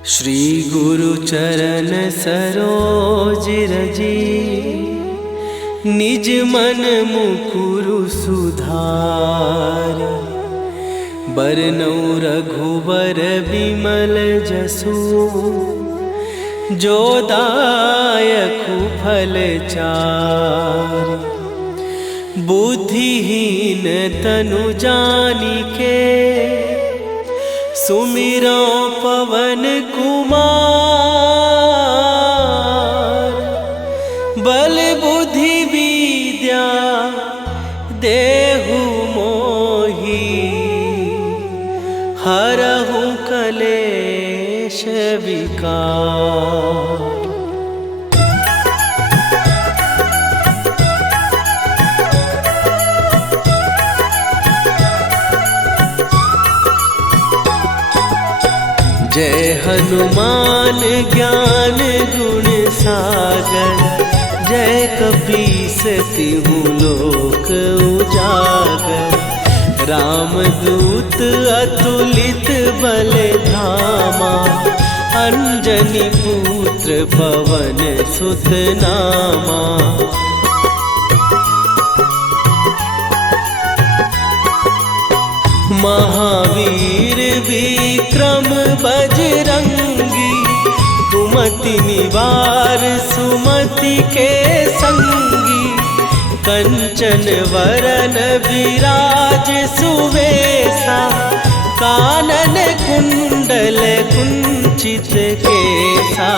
श्री गुरु चरण सरोज रजी, निज मन मुकुरु सुधार। बरनौ रघुबर बिमल जसु, जो दायकु फल चार। बुद्धिहीन तनु जानिके, सुमिरो पवन कुमार। बल बुद्धि विद्या देहु मोहि, हरहु कलेश विकार। जय हनुमान ज्ञान गुण सागर, जय कपीस तिहु लोक उजागर। रामदूत अतुलित बल धामा, अंजनी पुत्र पवन सुत नामा। महावीर विक्रम बजरंगी, कुमति निवार सुमति के संगी। कंचन वरन विराज सुवेशा, कानन कुंडल कुंचित केसा।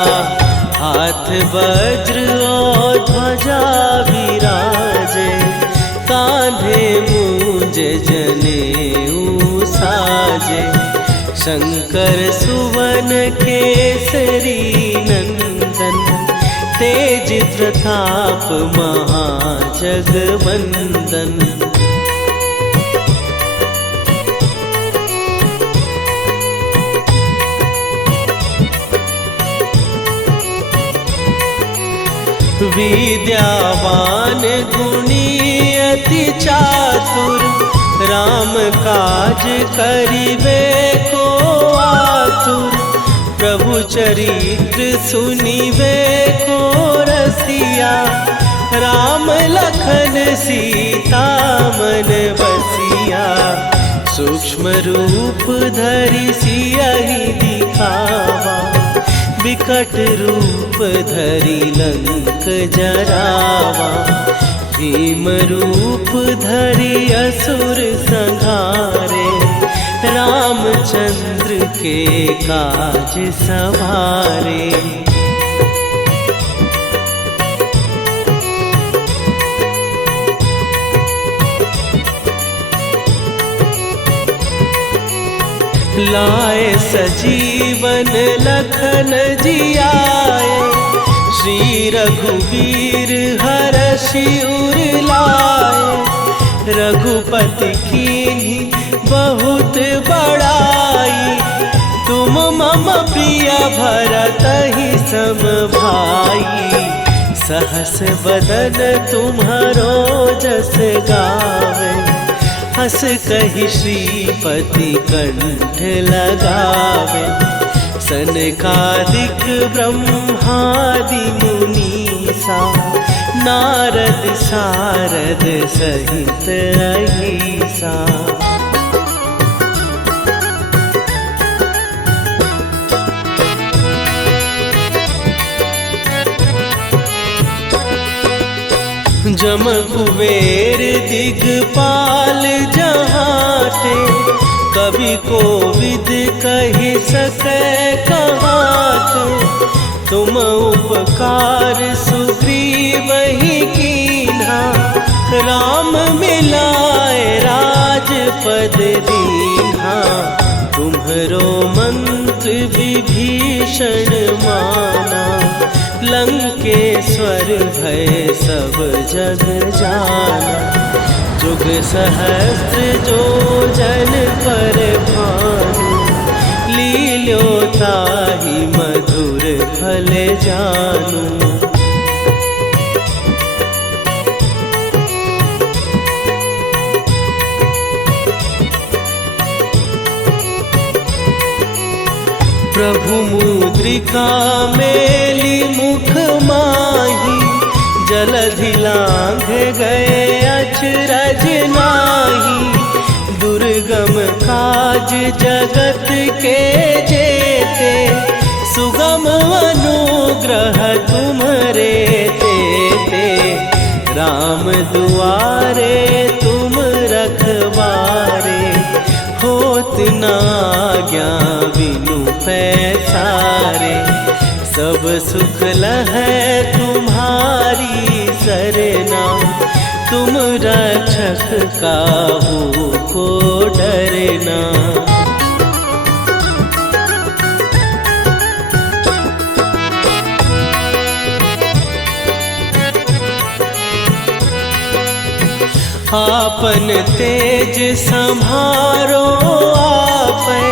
हाथ वज्र और ध्वजा विराजे, कांधे मूंज जनेऊ साजे। शंकर सुवन केसरी नंदन, तेज प्रताप महाजगवंदन। विद्यावान गुणी अति चातुर, राम काज करिबे को आतुर। प्रभु चरित्र सुनिबे को रसिया, राम लखन सीता मन बसिया। सूक्ष्म रूप धरि सियहि दिखावा, विकट रूप धरि लंक जरावा। भीम रूप धरि असुर संहारे, रामचंद्र के काज सवारे। लाए सजीवन लखन जियाए, श्री रघुवीर हरषि उर लाए। रघुपति कीन्ही बहुत बड़ाई, तुम मम प्रिय भरतहि सम भाई। सहस बदन तुम्हारो जस गावे, हस कहि श्रीपति कंठ लगावे। सनकादिक ब्रह्मादि मुनीसा, नारद सारद सहित अहिसा। जम कुबेर दिगपाल जहाते, कवि कोविद कहि सकै कहाते। तुम उपकार सुग्रीवहि कीन्हा, राम मिलाए राजपद दीन्हा। तुम्हरो मंत्र विभीषण माना, लंकेश्वर भय सब जग जाना। जुग सहस्त्र जो जन पर भानु, लील्यो ताहि मधुर फल जानू। प्रभु मुद्रिका मेली मुख माही, जलधि लांघ गए अचरज नाही। दुर्गम काज जगत के जेते, सुगम अनुग्रह तुम्हरे तेते। राम दुआरे तुम रखवारे, होत न आज्ञा बिनु पैसारे। सब सुख लहै तुम्हारी सरना, तुम रक्षक काहू को डरना। आपन तेज संभारो आपै,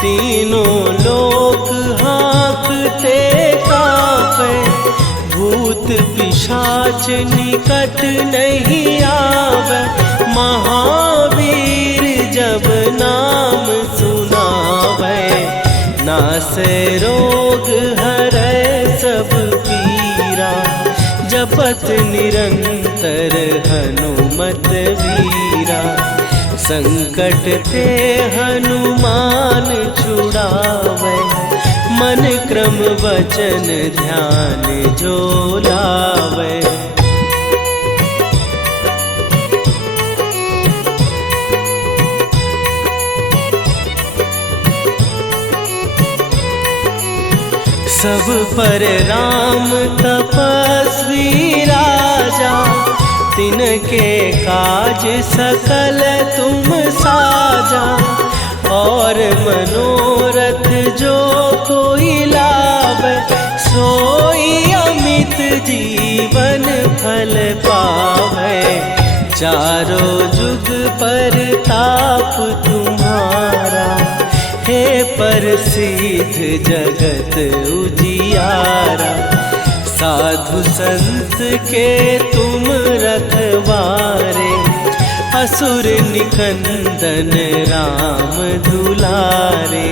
तीनों लोक हाँकते कांपै। भूत पिशाच निकट नहीं आवे, महावीर जब नाम सुनावे। नासै रोग हरै सब पीरा, जपत निरंतर हनुमत वीरा। संकट ते हनुमान छुड़ावे, मन क्रम वचन ध्यान जो लावे। सब पर राम तपस्वी राजा, तिनके काज सकल तुम साजा। और मनोरथ जो कोई लावे, सोई अमित जीवन फल पावे। चारों जुग पर ताप तुम्हारा, हे प्रसिद्ध जगत उजियारा। साधु संत के तुम रखवारे, असुर निकंदन राम दुलारे।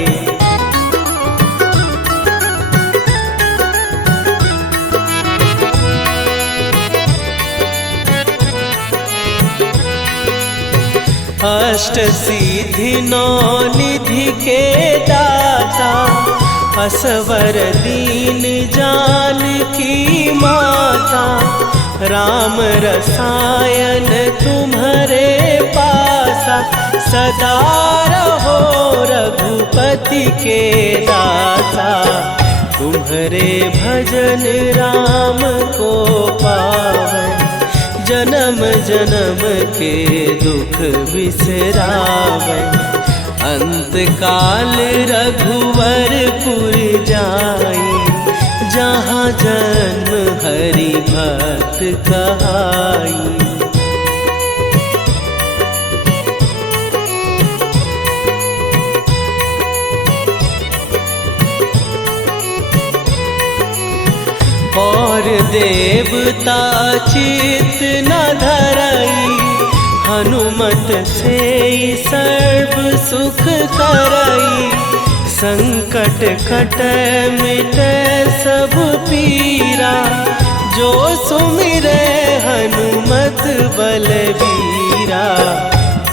अष्ट सिद्धि नौ निधि के दाता, असवर दीन जानकी माता। राम रसायन तुम्हारे पासा, सदा रहो रघुपति के दासा। तुम्हारे भजन राम को पावै, जन्म जन्म के दुख बिसरावै। अंत काल रघुवरपुर जाई, जहाँ जन्म हरि भक्त कहाई। और देवता चित न धरई, हनुमत से सर्व सुख करई। संकट कटै मिटै सब पीरा, जो सुमिरै हनुमत बलबीरा।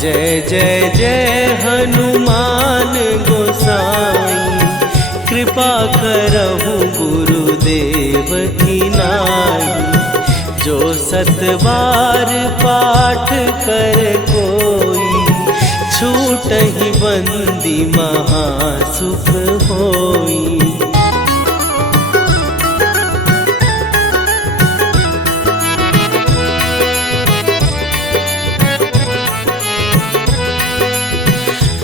जय जय जय हनुमान गोसाई, कृपा करहु गुरुदेव की नाई। जो सतबार पाठ कर कोई, छूटहि बंदी महासुख होई।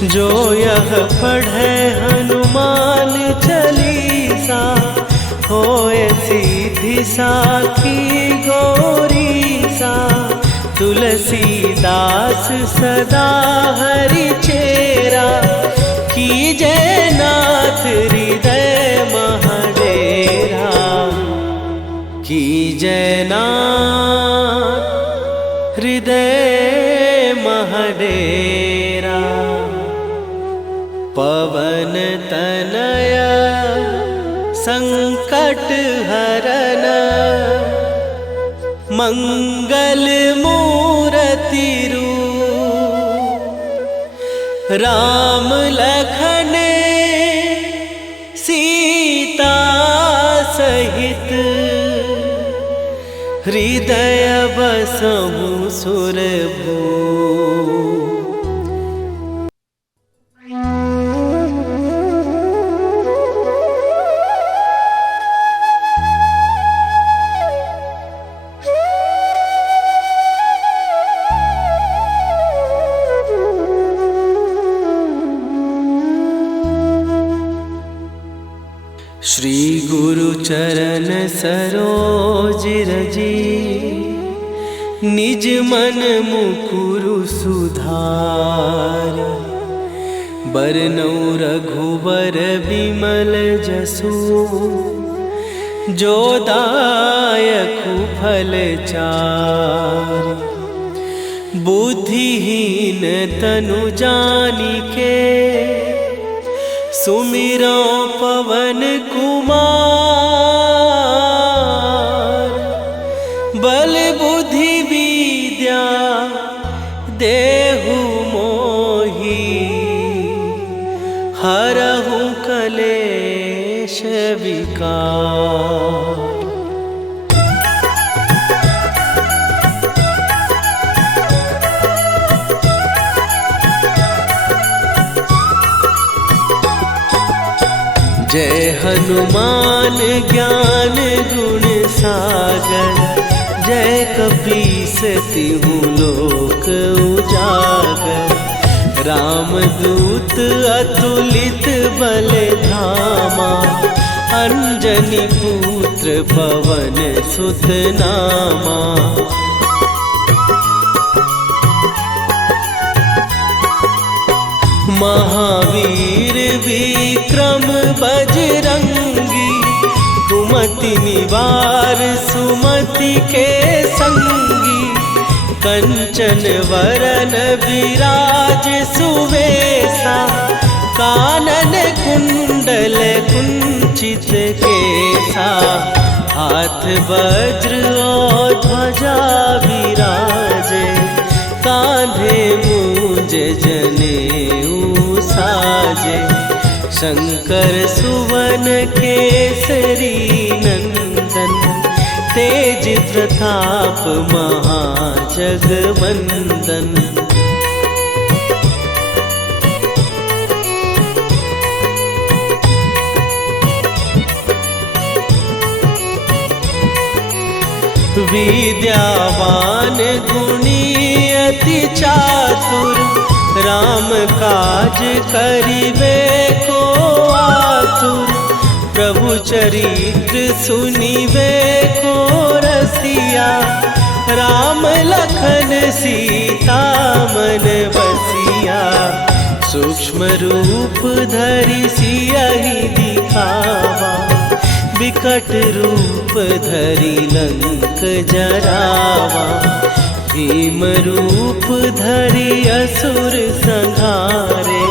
जो यह पढ़े हनुमान चालीसा, होए सीधी साखी गौरीसा। तुलसीदास सदा हरि चेरा, कीजय नाथ हृदय महडेरा। कीजय नाथ हृदय महडेरा। पवन तनय संकट हरन मंगल मूर्ति रूप राम लखन सीता सहित हृदय बसहु सुरभू। श्री गुरु चरण सरोज रजी निज मन मुकुरु सुधार। बरनउँ रघुबर बिमल जसु जो दायकु फल चार। बुद्धिहीन तनु जानिके सुमिरो पवन कुमार। बल बुद्धि विद्या देहु मोहि हरहु कलेश विकार। जय हनुमान ज्ञान गुण सागर। जय कपीस तिहु लोक उजागर। रामदूत अतुलित बल धामा। अंजनी पुत्र पवन सुत नामा। महावीर विक्रम बजरंगी। कुमति निवार सुमति के संगी। कंचन वरन विराज सुवेशा। कानन कुंडल कुंचित केसा। हाथ वज्र और ध्वजा विराजे। कांधे मूंज जनेऊ साजे। शंकर सुवन केसरी नंदन। तेज प्रताप महाजगवंदन। विद्यावान गुणी अति चातुर। राम काज करिबे को आतुर। प्रभु चरित्र सुनिबे को रसिया। राम लखन सीता मन बसिया। सूक्ष्म रूप धरि सियहि दिखावा। विकट रूप धरि लंक जरावा। भीम रूप धरि असुर संहारे।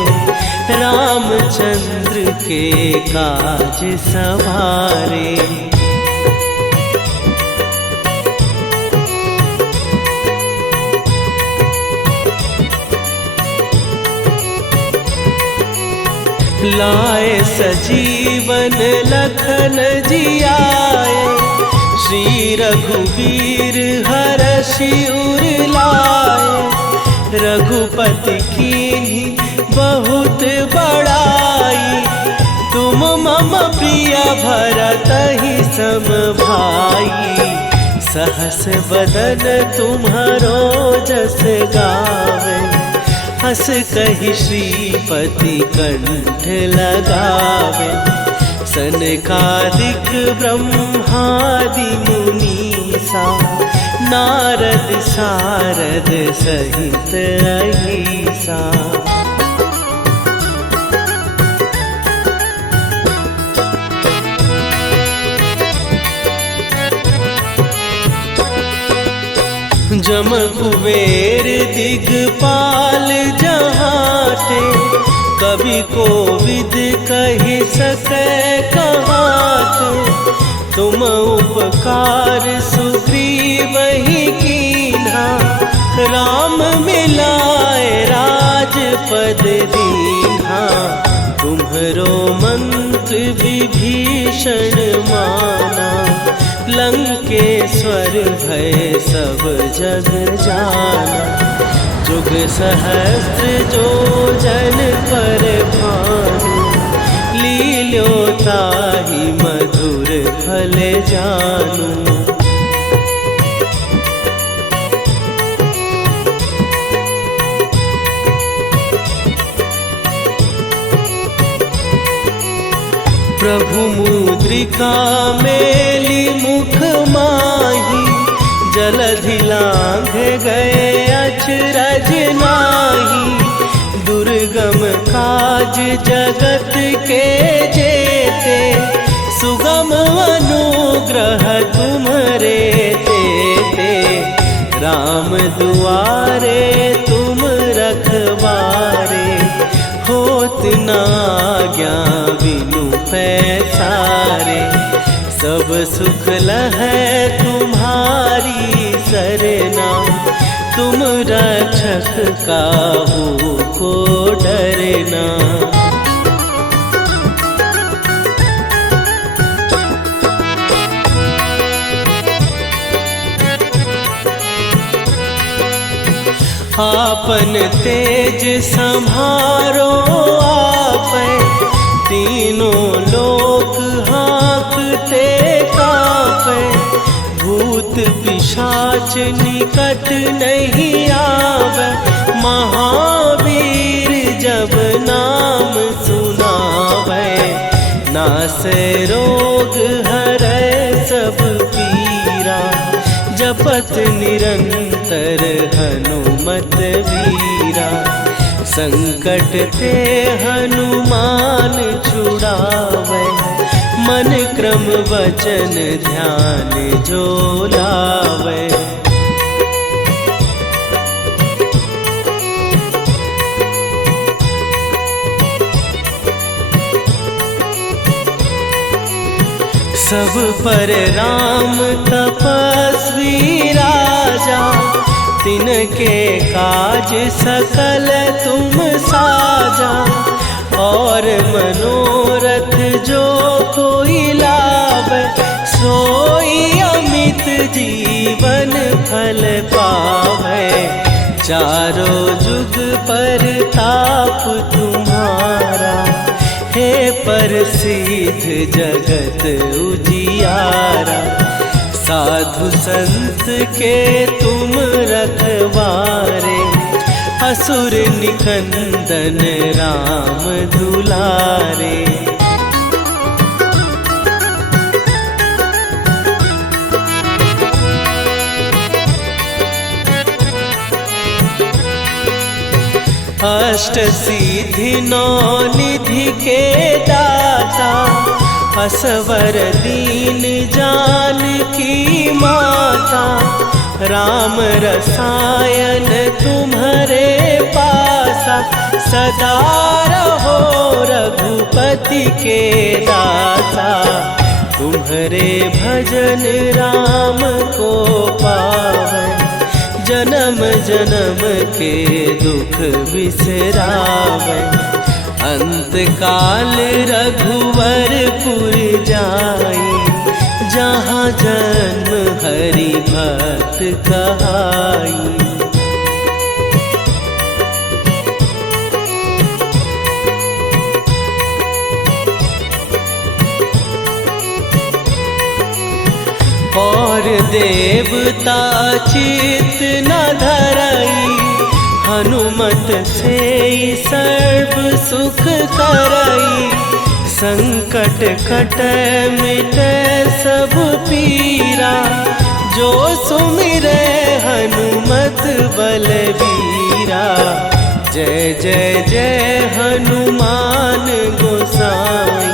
रामचंद्र के काज सवारे। लाए सजीवन लखन जियाए। श्री रघुवीर हरषि उर लाए। रघुपति कीन्ही बहुत बड़ाई। तुम मम प्रिय भरतहि सम भाई। सहस बदन तुम्हारो जस गावे। हस कहि श्रीपति कंठ लगावे। सनकादिक ब्रह्मादि मुनीसा। नारद सारद सहित अहिसा। जम कुबेर दिगपाल जहाते। कवि कोविद कहि सकै कहाते। तुम उपकार सुग्रीव ही कीन्हा, राम मिलाए राजपद दीन्हा। तुम्हरो मंत्र विभीषण माना, लंकेश्वर भय सब जग जाना। जुग सहस्त्र जो जन पर भानु, लील्यो ताहि मधुर फल जानू। प्रभु मुद्रिका मेली मुख माही, जलधि लांघ गए अचरज नाहि। दुर्गम काज जगत के जेते, सुगम अनुग्रह तुम्हरे तेते। राम दुआरे तुम रखवारे, होत न आज्ञा बिनु पैसारे। सब सुख लहै तुम्हारी सरना, तुम रक्षक काहू को डरना। आपन तेज संभारो आपै, तीनों लोक हाँकते कापै। भूत पिशाच निकट नहीं आवे, महावीर जब नाम सुनावे। नासै रोग हरै सब पीरा, जपत निरंतर हनुमत वीरा। संकट ते हनुमान छुड़ावे, मन क्रम वचन ध्यान जो लावे। सब पर राम तपस्वी राजा, तिनके काज सकल तुम साजा। और मनोरथ जो कोई लावे, सोई अमित जीवन फल पावे। चारों जुग पर ताप तुम्हारा, हे प्रसिद्ध जगत उजियारा। साधु संत के तुम रखवारे, असुर निकंदन राम दुलारे। अष्ट सिद्धि नौ निधि के दाता, असवर दीन जानकी माता। राम रसायन तुम्हारे पासा, सदा रहो रघुपति के दासा। तुम्हारे भजन राम को पावे, जन्म जन्म के दुख बिसरावे। अंत काल रघुवरपुर जाई, जहाँ जन्म हरि भक्त कहाई। और देवता चित न धरई, हनुमत से सर्व सुख करई। संकट कटै मिटै सब पीरा, जो सुमिरै हनुमत बलबीरा। जय जय जय हनुमान गोसाई,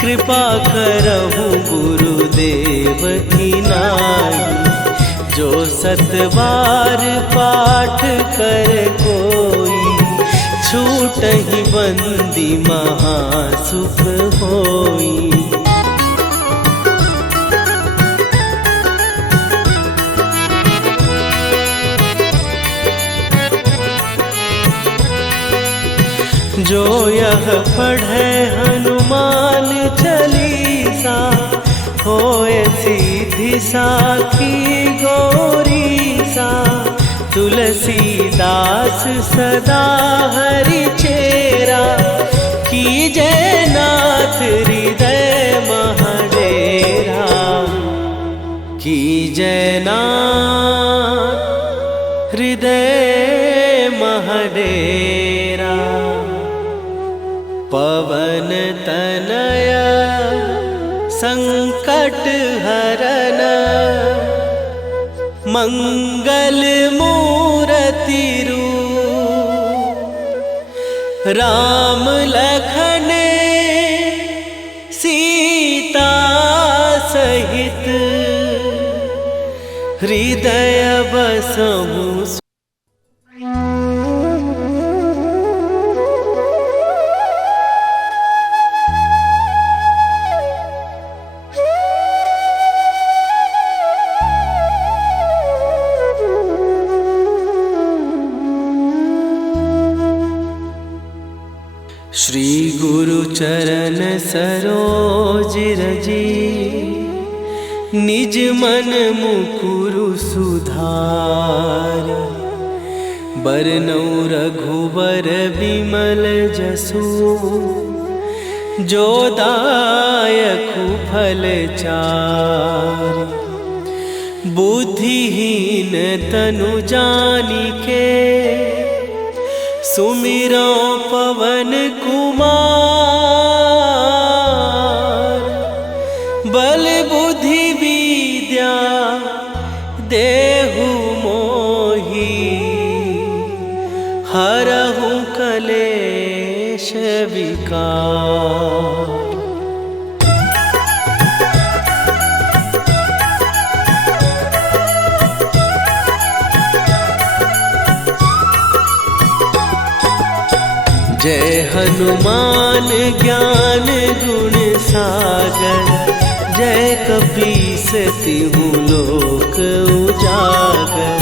कृपा करहु गुरुदेव की नाई। जो सतबार पाठ कर कोई, छूटहि बंदी महासुख होई। जो यह पढ़े हनुमान चालीसा, होए सीधी साखी गौरी सा। तुलसीदास सदा हरि चेरा, कीजय नाथ हृदय महडेरा। कीजय नाथ हृदय महडेरा। पवन तनय संकट हरन, मंगल मूरति रूप। राम लखन सीता सहित, हृदय बसहु। श्री गुरु चरण सरोज रजी, निज मन मुकुरु सुधार। बरनौ रघुबर विमल जसु, जो दायकु फल चार। बुद्धिहीन तनु जानिके, सुमिरो पवन कुमार। बल बुद्धि विद्या देहु मोहि, हरहु कलेश विकार। जय हनुमान ज्ञान गुण सागर, जय कपीस तिहु लोक उजागर।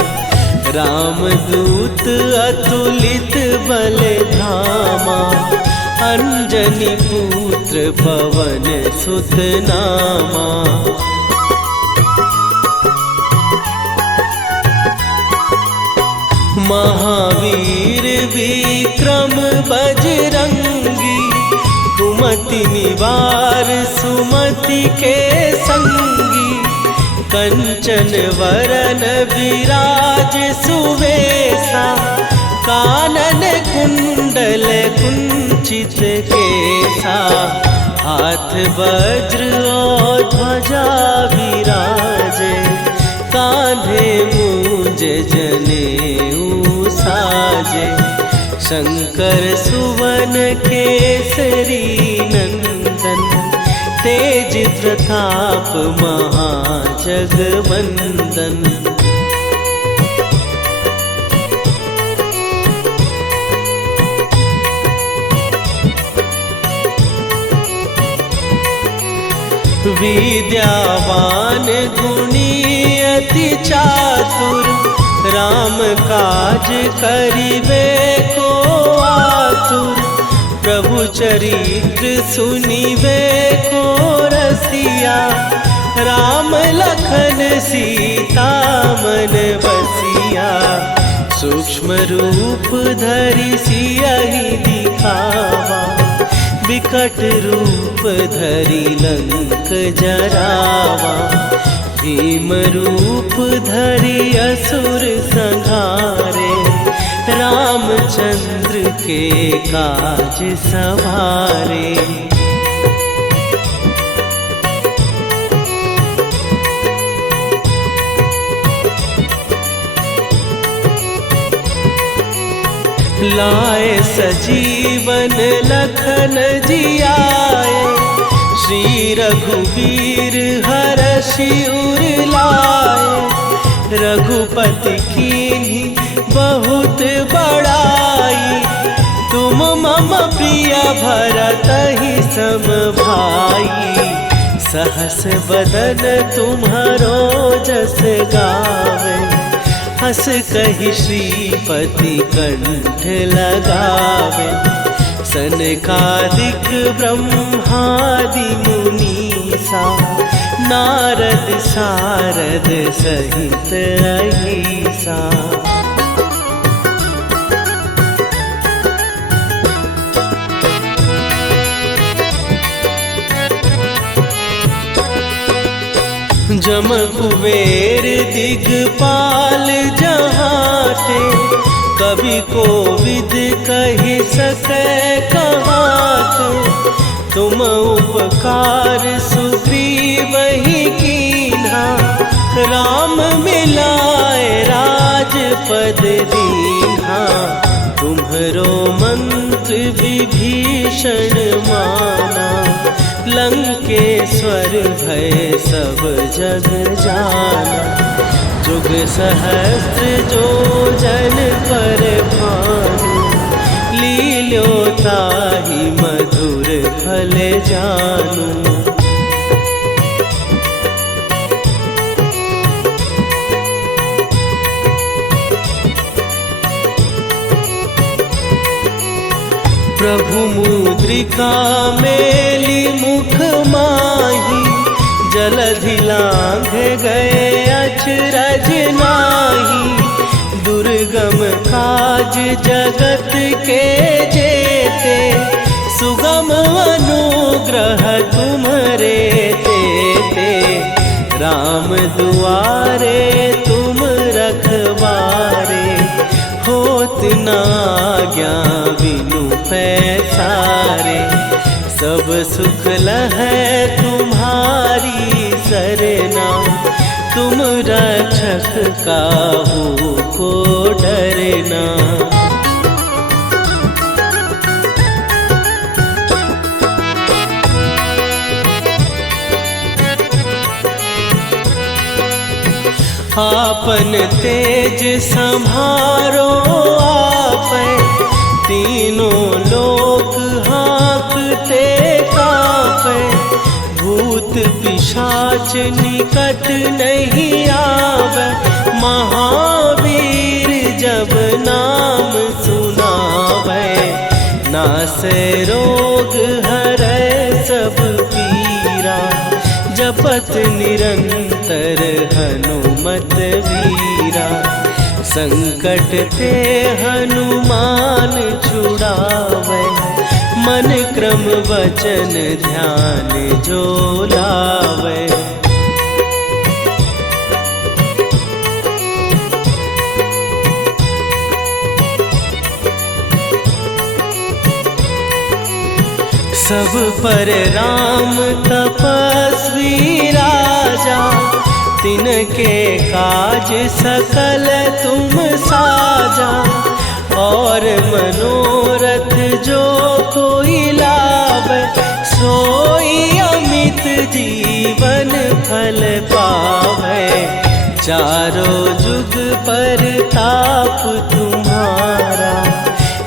रामदूत अतुलित बल धामा, अंजनी पुत्र पवन सुत नामा। महावीर विक्रम बजरंगी, कुमति निवार सुमति के संगी। कंचन वरन विराज सुवेशा, कानन कुंडल कुंचित केसा। हाथ वज्र और ध्वजा विराजे, कांधे मूंज जनेऊ साजे। शंकर सुवन केसरी नंदन, तेज प्रताप महाजगवंदन। विद्यावान गुणी अति चातुर, राम काज करिबे को आतुर। प्रभु चरित्र सुनिबे को रसिया, राम लखन सीता मन बसिया। सूक्ष्म रूप धरि सियहि दिखावा, विकट रूप धरि लंक जरावा। भीम रूप धरि असुर संहारे, रामचंद्र के काज सवारे। लाए सजीवन लखन जियाए, श्री रघुवीर हरषि उर लाए। रघुपति कीन्ही बहुत बड़ाई, तुम मम प्रिय भरतहि सम भाई। सहस बदन तुम्हारो जस गावे, हस कहि श्रीपति कंठ लगावे। सनकादिक ब्रह्मादि मुनीसा नारद सारद सहित अहिसा। जम कुबेर दिगपाल जहाँ थे, कवि को विद कहि सकै कहाते। तुम उपकार सुग्रीव ही कीन्हा, राम मिलाए राजपद दीन्हा। तुम्हरो मंत्र विभीषण माना, लंकेश्वर भय सब जग जाना। जुग सहस्त्र जो जन पर भानु, लील्यो ताहि मधुर फल जानू। प्रभु मुद्रिका मेली मुख माही, जलधि लांघ गए अचरज नाही। दुर्गम काज जगत के जेते, सुगम अनुग्रह तुम्हरे तेते। राम दुआरे तुम रखवारे, होत न आज्ञा बिनु पैसारे। सब सुख लहै तुम्हारी सरना, तुम रक्षक काहू को डरना। आपन तेज संभारो आपै, तीनों लोक हाँकते कापै। भूत पिशाच निकट नहीं आवे, महावीर जब नाम सुनावे। नासै रोग हरै सब पीरा, जपत निरंतर हनुमत वीरा। संकट ते हनुमान छुड़ावे, मन क्रम वचन ध्यान जो लावे। सब पर राम तपस्वी राजा, तिनके काज सकल तुम साजा। और मनोरथ जो कोई लावे, सोई अमित जीवन फल पावे। चारों जुग पर ताप तुम्हारा,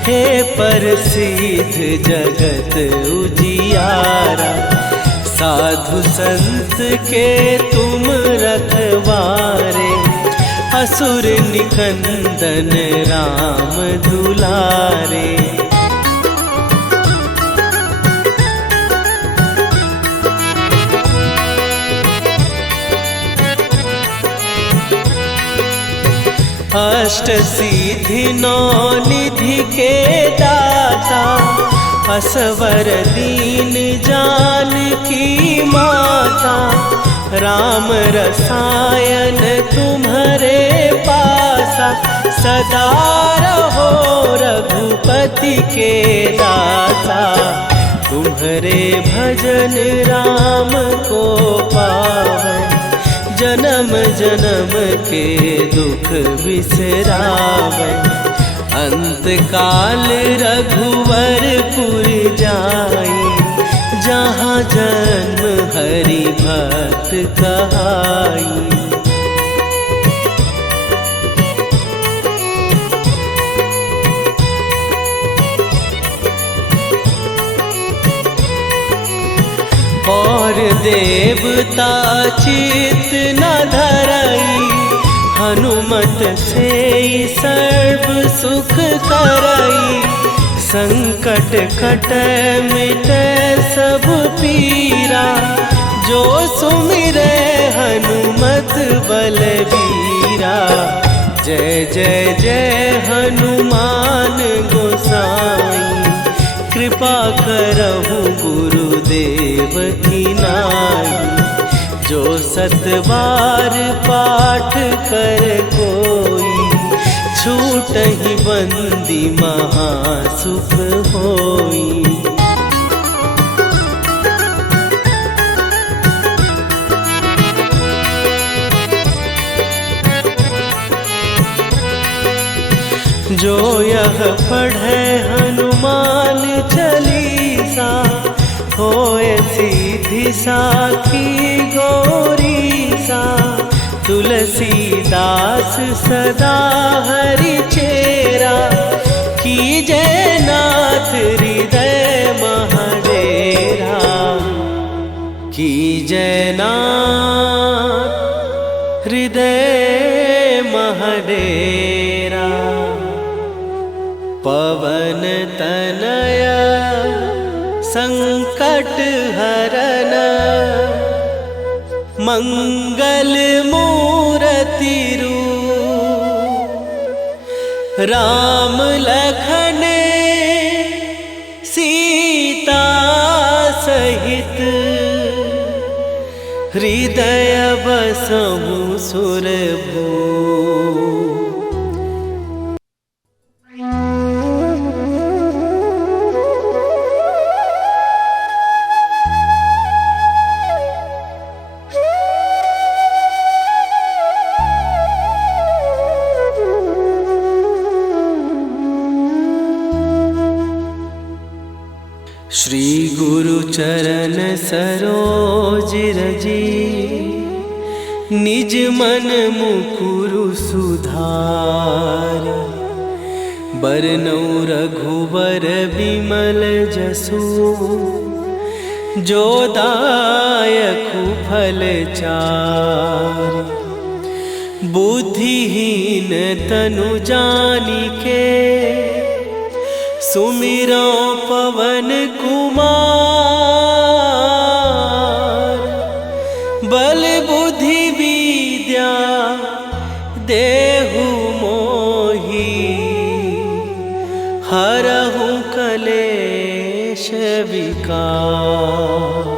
हे प्रसिद्ध जगत उजियारा। साधु संत के तुम रखवारे, असुर निकंदन राम दुलारे। अष्ट सिद्धि नौ निधि के दाता, असवर दीन जानकी माता। राम रसायन तुम्हारे पासा, सदा रहो रघुपति के दासा। तुम्हारे भजन राम को पावे, जन्म जन्म के दुख बिसरावे। अंत काल रघुवरपुर जाई, जहाँ जन्म हरि भक्त कहाई। और देवता चित न धरई, हनुमत से सर्व सुख करई। संकट कटे मिटे सब पीरा, जो सुमिरे हनुमत बलबीरा। जय जय जय हनुमान गोसाई, कृपा करहु गुरुदेव की नाई। जो 7 बार पाठ कर कोई, छूटहि बंदी महासुख होई। जो यह पढ़े हनुमान चालीसा, होए सीधी साखी गौरीसा। तुलसीदास सदा हरि चेरा, कीजय नाथ हृदय महडेरा। कीजय नाथ हृदय महडेरा। पवन तनया संकट हरन, मंगल मूरति रूप। राम लखन सीता सहित, हृदय बसहु सुरभूप। श्री गुरु चरण सरोज रजी, निज मन मुकुरु सुधार। बरनउँ रघुबर बिमल जसु, जो दायकु फल चारि। बुद्धिहीन तनु जानिके, सुमिरो पवन कुमार। बल बुद्धि विद्या देहु मोहि, हरहु कलेश विकार।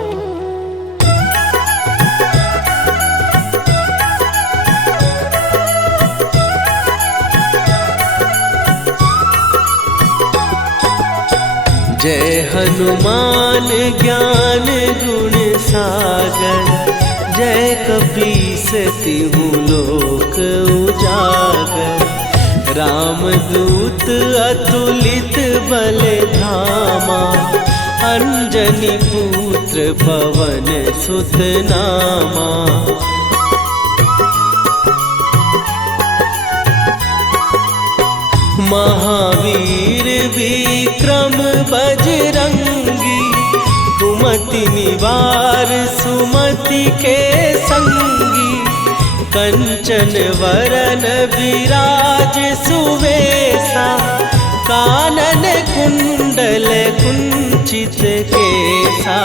जय हनुमान ज्ञान गुण सागर, जय कपीस तिहु लोक उजागर। रामदूत अतुलित बल धामा, अंजनी पुत्र पवन सुत नामा। महावीर विक्रम बजरंगी, कुमति निवार सुमति के संगी। कंचन वरन विराज सुवेशा, कानन कुंडल कुंचित केसा।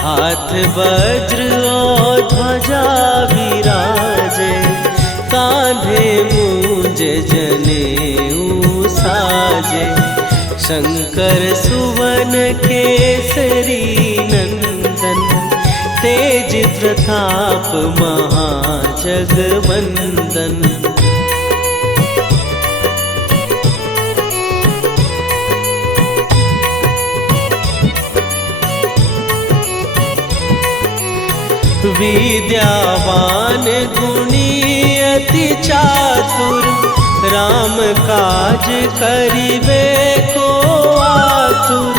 हाथ वज्र और ध्वजा विराजे, कांधे मूंज जनेऊ साजे। शंकर सुवन केसरी नंदन, तेज प्रताप महाजगवंदन। विद्यावान गुणी अति चातुर, राम काज करिबे को आतुर।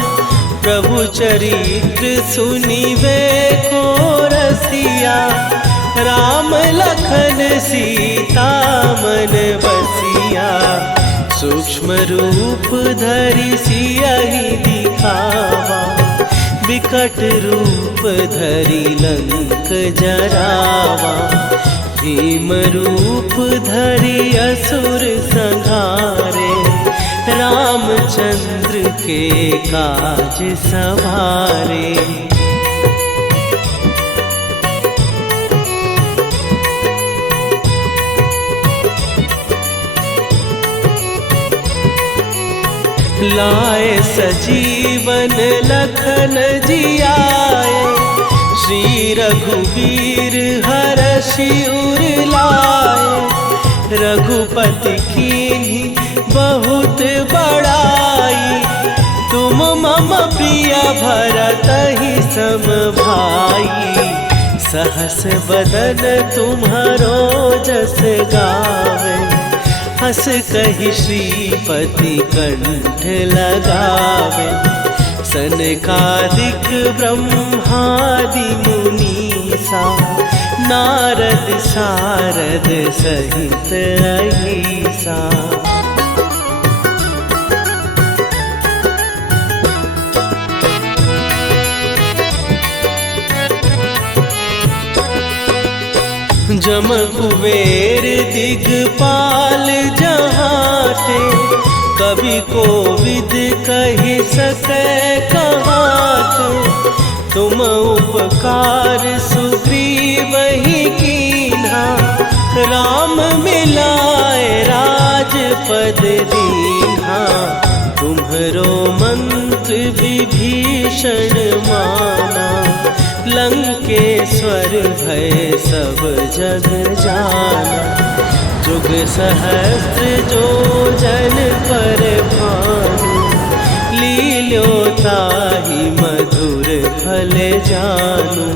प्रभु चरित्र सुनिबे को रसिया, राम लखन सीता मन बसिया। सूक्ष्म रूप धरि सियहि दिखावा, विकट रूप धरि लंक जरावा। भीम रूप धरि असुर संहारे, रामचंद्र के काज सवारे। लाए सजीवन लखन जियाए, श्री रघुवीर हरषि उर लाए। रघुपति कीन्ही बहुत बड़ाई, तुम मम प्रिय भरतहि सम भाई। सहस बदन तुम्हारो जस गावे, हस कहि श्रीपति कंठ लगावे। सनकादिक ब्रह्मादि मुनीसा, नारद सारद सहित अहिसा। जम कुबेर दिगपाल जहाते, कवि कोविद कहि सकै कहाते। तुम उपकार सुग्रीवहि कीन्हा, राम मिलाए राजपद दीन्हा। तुम्हरो मंत्र विभीषण माना, लंकेश्वर भय सब जग जाना। जुग सहस्त्र जो जन पर भानु, लील्यो ताहि मधुर फल जानू।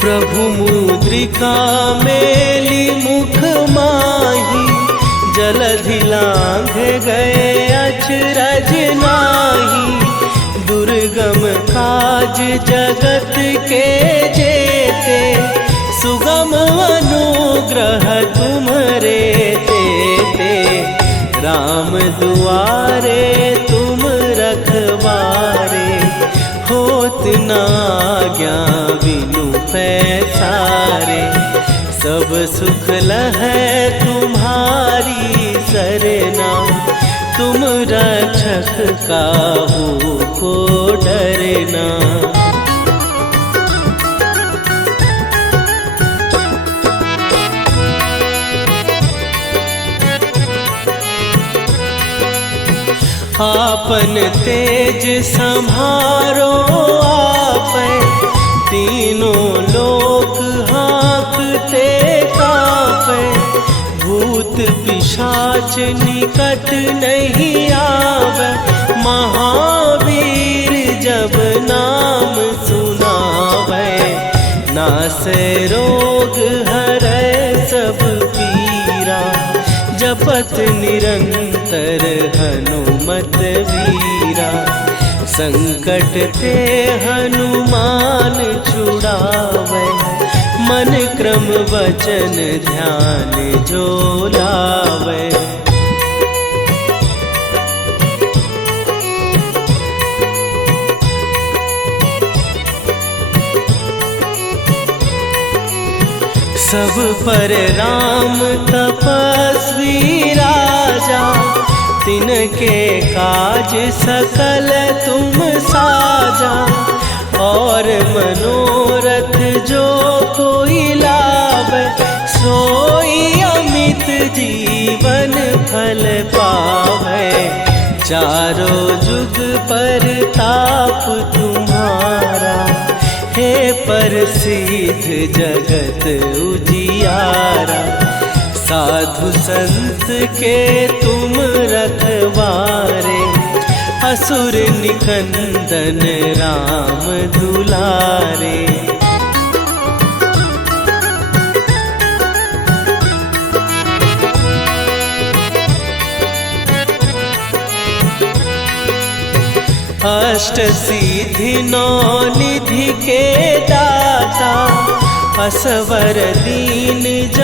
प्रभु मुद्रिका मेली मुख माही, जलधि लांघ गए अचरज नाही। दुर्गम काज जगत के जेते, सुगम अनुग्रह तुम्हरे तेते। राम दुआरे तुम रखवारे, होत न आज्ञा बिनु पैसारे। सब सुख लहै तुम्हारी सरना, तुम रक्षक काहू को डरना। आपन तेज सम्हारो आपै, तीनों लोक हाँकते कांपै। भूत पिशाच निकट नहीं आवे, महावीर जब नाम सुनावे। नासै रोग हरै सब पीरा, जपत निरंतर हनुमत वीरा। संकट ते हनुमान छुड़ावे, मन क्रम वचन ध्यान जो लावे। सब पर राम तपस्वी राजा, तिनके काज सकल तुम साजा। और मनोरथ जो कोई लावे, सोई अमित जीवन फल पावे। चारों जुग पर ताप तुम्हारा, हे प्रसिद्ध जगत उजियारा। साधु संत के तुम रखवारे, असुर निकंदन राम दुलारे। अष्ट सिद्धि नौ निधि के दाता, असवर दीन